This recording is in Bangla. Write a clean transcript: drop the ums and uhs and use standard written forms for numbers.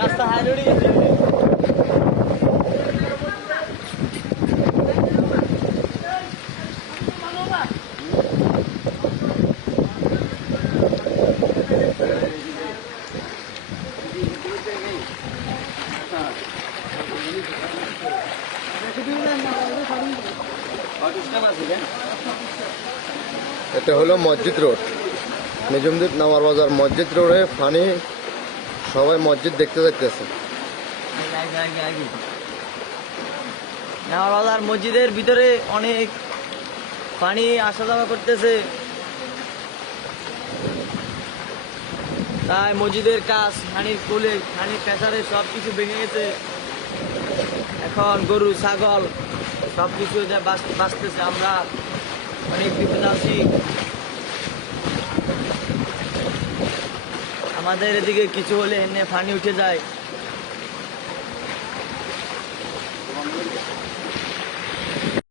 রাস্তা হাইরোডে গেছে। এটা হলো মসজিদ রোড, নিজামদ্বীপ নামার বাজার মসজিদ রোডে পানি, সবাই মসজিদ দেখতে যাইতেছে। নামার বাজার মসজিদের ভিতরে অনেক পানি আসা যাওয়া করতেছে, তাই মসজিদের কাজ পানির কোলে পানির প্রেসারে সব কিছু ভেঙে গেছে। এখন গরু ছাগল সব কিছু বাঁচতেছে, আমরা অনেক বিপদে আছি। আমাদের এদিকে কিছু হলে এনে পানি উঠে যায়।